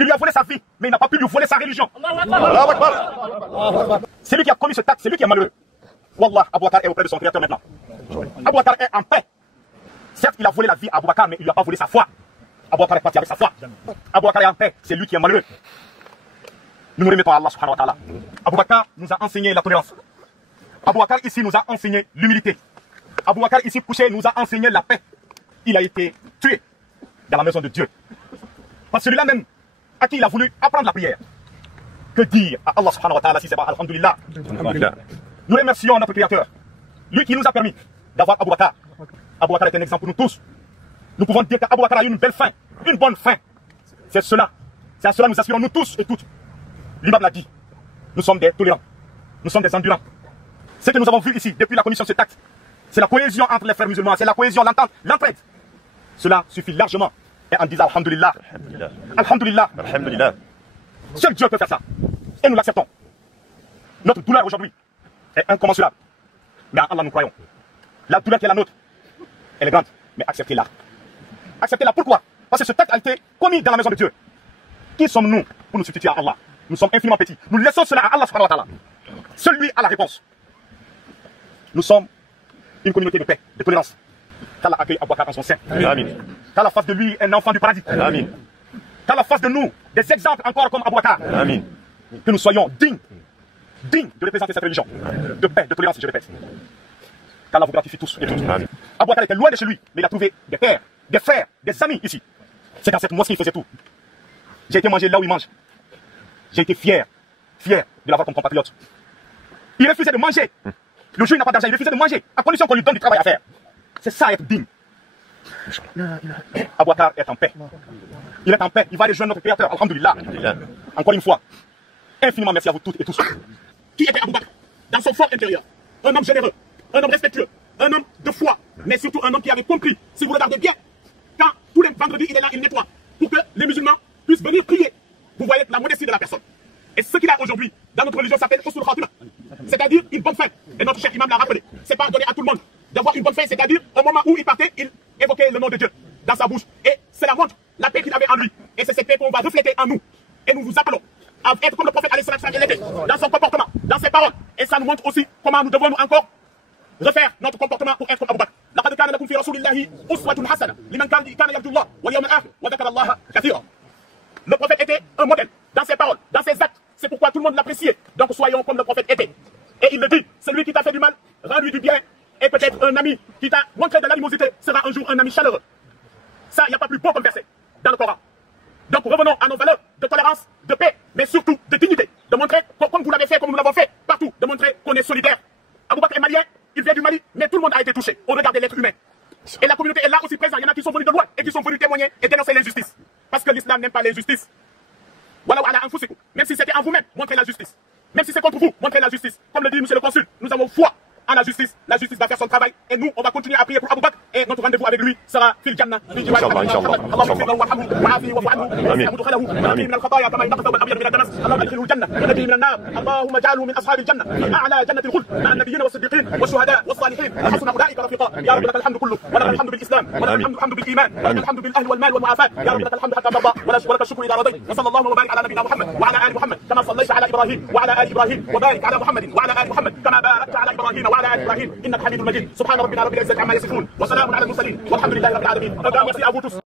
Il lui a volé sa vie, mais il n'a pas pu lui voler sa religion. C'est lui qui a commis ce acte, c'est lui qui est malheureux. Wallah, Abou Bakr est auprès de son créateur maintenant. Abou Bakr est en paix. Certes, il a volé la vie à Abou Bakr, mais il ne lui a pas volé sa foi. Abou Bakr est parti avec sa foi. Abou Bakr est en paix, c'est lui qui est malheureux. Nous nous remettons à Allah subhanahu wa ta'ala. Abou Bakr nous a enseigné la tolérance. Abou Bakr ici nous a enseigné l'humilité. Abou Bakr ici couché nous a enseigné la paix. Il a été tué dans la maison de Dieu. Par celui-là même à qui il a voulu apprendre la prière. Que dire à Allah subhanahu wa ta'ala si c'est pas alhamdulillah. Nous remercions notre Créateur. Lui qui nous a permis d'avoir Abou Bakr. Abou Bakr est un exemple pour nous tous. Nous pouvons dire qu'Abou Bakr a eu une belle fin, une bonne fin. C'est cela. C'est à cela que nous aspirons nous tous et toutes. L'imam l'a dit. Nous sommes des tolérants. Nous sommes des endurants. Ce que nous avons vu ici depuis la commission de cet acte, c'est la cohésion entre les frères musulmans, c'est la cohésion, l'entente, l'entraide. Cela suffit largement. Et en disant alhamdulillah. Alhamdulillah. Alhamdulillah. Seul Dieu peut faire ça. Et nous l'acceptons. Notre douleur aujourd'hui est incommensurable. Mais en Allah nous croyons. La douleur qui est la nôtre, elle est grande. Mais acceptez-la. Acceptez-la. Pourquoi? Parce que ce acte a été commis dans la maison de Dieu. Qui sommes-nous pour nous substituer à Allah? Nous sommes infiniment petits. Nous laissons cela à Allah subhanahu wa ta'ala. Seul lui a la réponse. Nous sommes une communauté de paix, de tolérance. Qu'Allah accueille Abou Bakr en son sein. Amen. Qu'Allah fasse de lui un enfant du paradis. Amen. Qu'Allah fasse de nous des exemples encore comme Abou Bakr. Amen. Que nous soyons dignes de représenter cette religion. De paix, de tolérance, je répète. Qu'Allah vous gratifie tous et toutes. Amen. Abou Bakr était loin de chez lui, mais il a trouvé des pères, des frères, des amis ici. C'est dans cette mosquée qu'il faisait tout. J'ai été manger là où il mange. J'ai été fier de l'avoir comme compatriote. Il refusait de manger. Le jour où il n'a pas d'argent, il refusait de manger, à condition qu'on lui donne du travail à faire. C'est ça être digne. Abou Bakr est en paix. Il est en paix, il va rejoindre notre Créateur, alhamdulillah. Encore une fois, infiniment merci à vous toutes et tous. Qui était Abou Bakr? Dans son fort intérieur, un homme généreux, un homme respectueux, un homme de foi, mais surtout un homme qui avait compris, si vous regardez bien, quand tous les vendredis il est là, il nettoie, pour que les musulmans puissent venir prier. Vous voyez la modestie de la personne. Et ce qu'il a aujourd'hui, dans notre religion, s'appelle Usul Khatima. C'est-à-dire une bonne fin. Et notre cher imam l'a rappelé. C'est pas donné à tout le monde d'avoir une bonne fin, c'est-à-dire au moment où il partait, il évoquait le nom de Dieu dans sa bouche. Et cela montre la paix qu'il avait en lui. Et c'est cette paix qu'on va refléter en nous. Et nous vous appelons à être comme le prophète alayhi salam il était, dans son comportement, dans ses paroles. Et ça nous montre aussi comment nous devons nous encore refaire notre comportement pour être comme Abou Bakr. لقد كان لكم في رسول الله أسوة حسنة لمن كان يرجو الله واليوم الآخر وذكر الله كثيرا. Le prophète était un modèle dans ses paroles, dans ses actes. C'est pourquoi tout le monde l'appréciait. Donc soyons comme le prophète était. Et il le dit, celui qui t'a fait du mal, rends-lui du bien. Et peut-être un ami qui t'a montré de l'animosité sera un jour un ami chaleureux. Ça, il n'y a pas plus beau comme verset dans le Coran. Donc revenons à nos valeurs de tolérance, de paix, mais surtout de dignité. De montrer, comme vous l'avez fait, comme nous l'avons fait, partout, de montrer qu'on est solidaire. Abou Bakr est malien, il vient du Mali, mais tout le monde a été touché au regard de l'être humain. Et la communauté est là aussi présente. Il y en a qui sont venus de loin et qui sont venus témoigner et dénoncer l'injustice. Parce que l'islam n'aime pas l'injustice. Voilà, même si c'était en vous-même, montrez la justice. Même si c'est contre vous, montrez la justice. Comme le dit monsieur le consul, nous avons foi en la justice. La justice va faire son travail. Et nous, on va continuer à prier pour Abou Bakr. Et notre rendez-vous avec lui sera fil Jannah. اللهم اجعله من اصحاب الجنه في اعلى جنه الخلد مع النبيين والصديقين والشهداء والصالحين وحسن اولئك رفيقا. يا رب لك الحمد كله ولك الحمد بالاسلام ولك الحمد بالايمان ولك الحمد بالاهل والمال والمعافاه. يا رب لك الحمد حتى ترضى ولك الشكر اذا رضيت. وصلى الله وبارك على نبينا محمد وعلى ال محمد كما صليت على ابراهيم وعلى ال ابراهيم وبارك على محمد وعلى ال محمد كما باركت على ابراهيم وعلى ال ابراهيم انك حميد مجيد. سبحان ربنا رب العزه عما يصفون وسلام على المرسلين والحمد لله رب العالمين.